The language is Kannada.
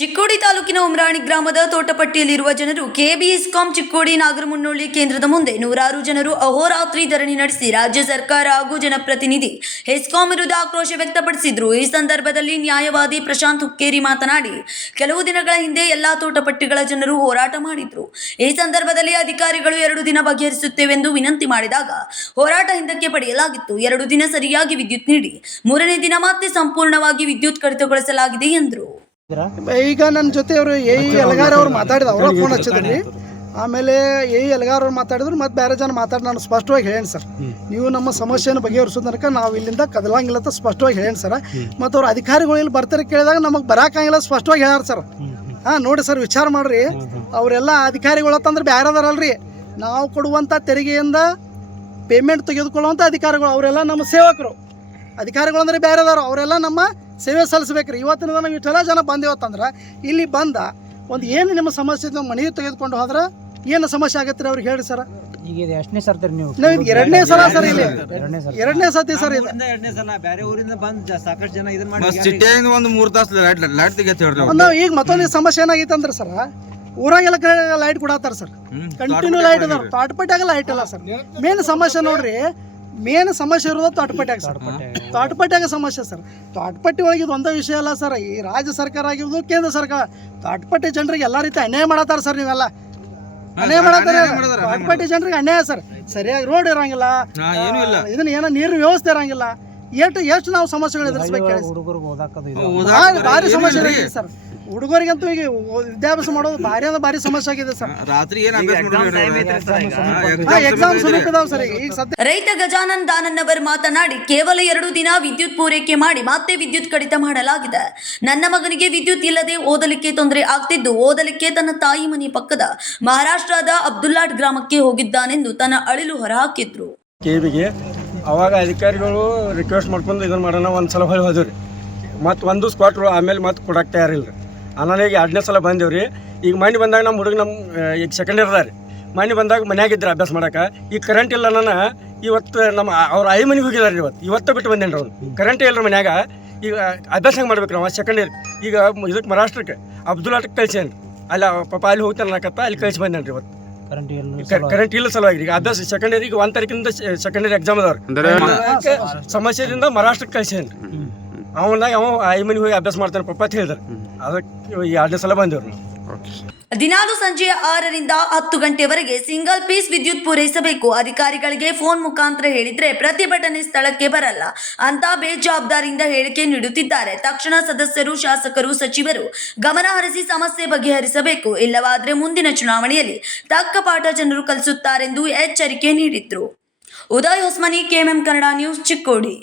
ಚಿಕ್ಕೋಡಿ ತಾಲೂಕಿನ ಉಮ್ರಾಣಿ ಗ್ರಾಮದ ತೋಟಪಟ್ಟಿಯಲ್ಲಿರುವ ಜನರು ಕೆಬಿಎಸ್ಕಾಂ ಚಿಕ್ಕೋಡಿ ನಾಗರಮುನ್ನೋಳಿ ಕೇಂದ್ರದ ಮುಂದೆ ನೂರಾರು ಜನರು ಅಹೋರಾತ್ರಿ ಧರಣಿ ನಡೆಸಿ ರಾಜ್ಯ ಸರ್ಕಾರ ಹಾಗೂ ಜನಪ್ರತಿನಿಧಿ ಹೆಸ್ಕಾಂ ವಿರುದ್ಧ ಆಕ್ರೋಶ ವ್ಯಕ್ತಪಡಿಸಿದ್ರು. ಈ ಸಂದರ್ಭದಲ್ಲಿ ನ್ಯಾಯವಾದಿ ಪ್ರಶಾಂತ್ ಹುಕ್ಕೇರಿ ಮಾತನಾಡಿ, ಕೆಲವು ದಿನಗಳ ಹಿಂದೆ ಎಲ್ಲಾ ತೋಟಪಟ್ಟಿಗಳ ಜನರು ಹೋರಾಟ ಮಾಡಿದ್ರು. ಈ ಸಂದರ್ಭದಲ್ಲಿ ಅಧಿಕಾರಿಗಳು ಎರಡು ದಿನ ಬಗೆಹರಿಸುತ್ತೇವೆಂದು ವಿನಂತಿ ಮಾಡಿದಾಗ, ಹೋರಾಟ ಹಿಂದಕ್ಕೆ ಪಡೆಯಲಾಗಿತ್ತು. ಎರಡು ದಿನ ಸರಿಯಾಗಿ ವಿದ್ಯುತ್ ನೀಡಿ, ಮೂರನೇ ದಿನ ಮತ್ತೆ ಸಂಪೂರ್ಣವಾಗಿ ವಿದ್ಯುತ್ ಕಡಿತಗೊಳಿಸಲಾಗಿದೆ ಎಂದರು. ಈಗ ನನ್ನ ಜೊತೆ ಅವರು ಎ ಇ ಎಲ್ಗಾರ್ ಅವ್ರು ಮಾತಾಡಿದ ಅವ್ರ ಫೋನ್ ಹಚ್ಚಿದ್ರಿ ಆಮೇಲೆ ಎ ಇ ಎಲ್ಗಾರ್ ಅವ್ರು ಮಾತಾಡಿದ್ರು ಮತ್ತೆ ಬೇರೆ ಜನ ಮಾತಾಡಿ ನಾನು ಸ್ಪಷ್ಟವಾಗಿ ಹೇಳೇನಿ ಸರ್. ನೀವು ನಮ್ಮ ಸಮಸ್ಯೆಯನ್ನು ಬಗೆಹರಿಸೋ ತನಕ ನಾವು ಇಲ್ಲಿಂದ ಕದಲಂಗಿಲ್ಲ ಅಂತ ಸ್ಪಷ್ಟವಾಗಿ ಹೇಳೇನಿ ಸರ್. ಮತ್ತು ಅವ್ರ ಅಧಿಕಾರಿಗಳು ಇಲ್ಲಿ ಬರ್ತಾರೆ ಕೇಳಿದಾಗ ನಮಗೆ ಬರಾಕಂಗಿಲ್ಲ ಸ್ಪಷ್ಟವಾಗಿ ಹೇಳ್ಯಾರ ಸರ್. ಹಾಂ ನೋಡಿ ಸರ್ ವಿಚಾರ ಮಾಡ್ರಿ. ಅವರೆಲ್ಲ ಅಧಿಕಾರಿಗಳು ಅಂತಂದ್ರೆ ಬೇರೆ ಅದಾರಲ್ರಿ. ನಾವು ಕೊಡುವಂಥ ತೆರಿಗೆಯಿಂದ ಪೇಮೆಂಟ್ ತೆಗೆದುಕೊಳ್ಳುವಂಥ ಅಧಿಕಾರಿಗಳು ಅವರೆಲ್ಲ ನಮ್ಮ ಸೇವಕರು. ಅಧಿಕಾರಿಗಳು ಅಂದರೆ ಬೇರೆ ಅದಾರ ಅವರೆಲ್ಲ ನಮ್ಮ ಸೇವೆ ಸಲ್ಲಿಸ್ಬೇಕ್ರಿ. ಇವತ್ತಿನ ದಿನ ನಾವು ಇಷ್ಟೆಲ್ಲ ಜನ ಬಂದೇವತ್ತಂದ್ರೆ ಇಲ್ಲಿ ಬಂದ ಒಂದು ಏನು ನಿಮ್ಮ ಸಮಸ್ಯೆ ಇದೆ ಮನೆಗೆ ತೆಗೆದುಕೊಂಡು ಹೋದ್ರೆ ಏನು ಸಮಸ್ಯೆ ಆಗತ್ತೆ ರೀ ಅವ್ರಿಗೆ ಹೇಳಿ ಸರ್. ಈಗ ಇದು ಎಷ್ಟನೇ ಸರ್ತಿ ನೀವು? ನಾವು ಇದು ಎರಡನೇ ಸಲ ಸರ್ ಇಲ್ಲಿ. ಎರಡನೇ ಸಲ ಎರಡನೇ ಸತಿ ಸರ್ ಇದು. ಎರಡನೇ ಸಲ ಬೇರೆ ಊರಿಂದ ಬಂದು ಸಾಕಷ್ಟು ಜನ ಇದನ್ನ ಮಾಡಿ ಸಿಟಿಯಿಂದ ಒಂದು ಮೂರು ತಾಸು ಲೈಟ್ ಲೈಟ್ ತೆಗೆತ ಹೇಳ್ರಿ ಅವ್ರು. ಈಗ ಮತ್ತೊಂದು ಸಮಸ್ಯೆ ಏನಾಗಿತ್ತು ಅಂದ್ರೆ ಸರ್ ಊರಾಗೆಲ್ಲ ಕಡೆ ಲೈಟ್ ಕೊಡತ್ತಾರ ಸರ್. ಕಂಟಿನ್ಯೂ ಲೈಟ್ ಅದಾರ ತಾಟ್ಪಟ್ಟಾಗ ಲೈಟ್ ಇಲ್ಲ ಸರ್. ಮೇನ್ ಸಮಸ್ಯೆ ನೋಡ್ರಿ ಮೇನ್ ಸಮಸ್ಯೆ ಇರೋದು ತೋಟಪಟ್ಯಾಗ ಸರ್. ತೋಟಪಟ್ಟಿಯಾಗ ಸಮಸ್ಯೆ ಸರ್. ತೋಟಪಟ್ಟಿ ಒಳಗೆ ಇದು ಒಂದೇ ವಿಷಯ ಅಲ್ಲ ಸರ್. ಈ ರಾಜ್ಯ ಸರ್ಕಾರ ಆಗಿರ್ಬೋದು ಕೇಂದ್ರ ಸರ್ಕಾರ. ತೋಟಪಟ್ಟಿ ಜನರಿಗೆ ಎಲ್ಲ ರೀತಿ ಅನ್ಯಾಯ ಮಾಡತ್ತಾರ ಸರ್ ನೀವೆಲ್ಲ. ಅನ್ಯಾಯ ಮಾಡತ್ತಾರ ತೋಟಪಟ್ಟಿ ಜನರಿಗೆ ಅನ್ಯಾಯ ಸರ್. ಸರಿಯಾಗಿ ರೋಡ್ ಇರಂಗಿಲ್ಲ. ಇದನ್ನ ಏನೋ ನೀರಿನ ವ್ಯವಸ್ಥೆ ಇರಂಗಿಲ್ಲ. ಎಷ್ಟು ಎಷ್ಟು ನಾವು ಸಮಸ್ಯೆಗಳು ಎದುರಿಸ್ಬೇಕು ಹೇಳಿ ಸರ್? ಹುಡುಗರಿಗೆ ಓದಾಕದು ಇದು. ಭಾರಿ ಭಾರಿ ಸಮಸ್ಯೆ ಇದೆ ಸರ್ ಹುಡುಗರಿಗಂತೂ ಈಗ ಓ- ವಿದ್ಯಾಭ್ಯಾಸ ಮಾಡೋದು ಭಾರಿ ಅಂದ್ರೆ ಭಾರಿ ಸಮಸ್ಯೆ ಆಗಿದೆ ಸರ್. ರಾತ್ರಿ ಏನ್ ಅಭ್ಯಾಸ ಅವ್ರು. ಎಕ್ಸಾಮ್ ಸಮೀಪ ಇದಾವೆ ಸರ್ ಈಗ. ಈಗ. ಸದ್ಯ ರೈತ ಮಾತನಾಡಿ ಕೇವಲ ಎರಡು ದಿನ ವಿದ್ಯುತ್ ಪೂರೈಕೆ ಮಾಡಿ ಮತ್ತೆ ವಿದ್ಯುತ್ ಕಡಿತ ಮಾಡಲಾಗಿದೆ. ನನ್ನ ಮಗನಿಗೆ ವಿದ್ಯುತ್ ಇಲ್ಲದೆ ಓದಲಿಕ್ಕೆ ತೊಂದರೆ ಆಗ್ತಿದ್ದು. ಓದಲಿಕ್ಕೆ ತನ್ನ ತಾಯಿ ಮನೆ ಪಕ್ಕದ ಮಹಾರಾಷ್ಟ್ರದ ಅಬ್ದುಲ್ಲಾಡ್ ಗ್ರಾಮಕ್ಕೆ ಹೋಗಿದ್ದಾನೆಂದು ತನ್ನ ಅಳಿಲು ಹೊರಹಾಕಿದ್ರು. ಅವಾಗ ಅಧಿಕಾರಿಗಳು ರಿಕ್ವೆಸ್ಟ್ ಮಾಡ್ಕೊಂಡು ಇದನ್ನು ಮಾಡೋಣ, ಒಂದು ಸಲ ಹೊಳಿ ಹೋದ್ರಿ ಮತ್ತು ಒಂದು ಸ್ಪಾಟ್ಗಳು ಆಮೇಲೆ ಮತ್ತೆ ಕೊಡಕ್ಕೆ ತಯಾರಿಲ್ಲ ಈಗ ಎರಡನೇ ಸಲ ಬಂದೇವ್ರಿ ಈಗ ಮನೆ ಬಂದಾಗ ನಮ್ಮ ಹುಡುಗ ನಮ್ಮ ಈಗ ಸೆಕೆಂಡ್ ಇಯರ್ ರೀ. ಮನೆ ಬಂದಾಗ ಮನ್ಯಾಗ ಇದ್ರೆ ಅಭ್ಯಾಸ ಮಾಡೋಕೆ. ಈಗ ಕರೆಂಟ್ ಇಲ್ಲ ನಾನು ಇವತ್ತು ನಮ್ಮ ಅವ್ರ ಐ ಮನೆಗೆ ಹೋಗಿದಾರೆ ಇವತ್ತು. ಇವತ್ತು ಬಿಟ್ಟು ಬಂದೇನ್ರಿ ಅವ್ರು. ಕರೆಂಟ್ ಇಲ್ಲ ಮನ್ಯಾಗ. ಈಗ ಅಭ್ಯಾಸ ಹೆಂಗೆ ಮಾಡ್ಬೇಕು ನಾವು? ಸೆಕೆಂಡ್ ಇಯರ್ ಈಗ ಇದಕ್ಕೆ ಮಹಾರಾಷ್ಟ್ರಕ್ಕೆ ಅಬ್ದುಲ್ಲಾಟಕ್ಕೆ ಕಳ್ಸೇನ್ರಿ ಅಲ್ಲ, ಪಾಪ ಅಲ್ಲಿ ಹೋಗ್ತಾನೆ ಅನ್ನಕತ್ತ ಅಲ್ಲಿ ಕಳ್ಸಿ ರೀ ಇವತ್ತು. ಕರೆಂಟ್ ಇಲ್ಲ ಕರೆಂಟ್ ಇಲ್ಲ ಸಲುವಾಗಿ. ಈಗ ಅದ ಸೆಕೆಂಡ್ ಇಯರ್ಗೆ ಒಂದ್ ತಾರೀಕಿಂದ ಸೆಕೆಂಡರಿ ಇಯರ್ ಎಕ್ಸಾಮ್ ಅದಾವ್ರಿ. ಸಮಸ್ಯೆದಿಂದ ಮಹಾರಾಷ್ಟ್ರಕ್ಕೆ ಕಳ್ಸೇನ್ರಿ ಅವನಾಗ ಅವ ಐ ಮನಿ ಹೋಗಿ ಅಭ್ಯಾಸ ಮಾಡ್ತಾನೆ ಪಪ್ಪ ಅಂತ ಹೇಳಿದ್ರು. ಅದಕ್ಕೆ ಈ ಎರಡನೇ ಸಲ ಬಂದೇವ್ರಿ. ದಿನಾಲು ಸಂಜೆ ಆರರಿಂದ ಹತ್ತು ಗಂಟೆವರೆಗೆ ಸಿಂಗಲ್ ಪೀಸ್ ವಿದ್ಯುತ್ ಪೂರೈಸಬೇಕು. ಅಧಿಕಾರಿಗಳಿಗೆ ಫೋನ್ ಮುಖಾಂತರ ಹೇಳಿದ್ರೆ ಪ್ರತಿಭಟನೆ ಸ್ಥಳಕ್ಕೆ ಬರಲ್ಲ. ಅಂತ ಬೇಜವಾಬ್ದಾರಿಯಿಂದ ಹೇಳಿಕೆ ನೀಡುತ್ತಿದ್ದಾರೆ. ತಕ್ಷಣ ಸದಸ್ಯರು, ಶಾಸಕರು, ಸಚಿವರು ಗಮನ ಹರಿಸಿ ಸಮಸ್ಯೆ ಬಗೆಹರಿಸಬೇಕು. ಇಲ್ಲವಾದರೆ ಮುಂದಿನ ಚುನಾವಣೆಯಲ್ಲಿ ತಕ್ಕ ಪಾಠ ಜನರು ಕಲಿಸುತ್ತಾರೆಂದು ಎಚ್ಚರಿಕೆ ನೀಡಿದ್ರು. Uday Hosmani, KMM Kannada news Chikkodi.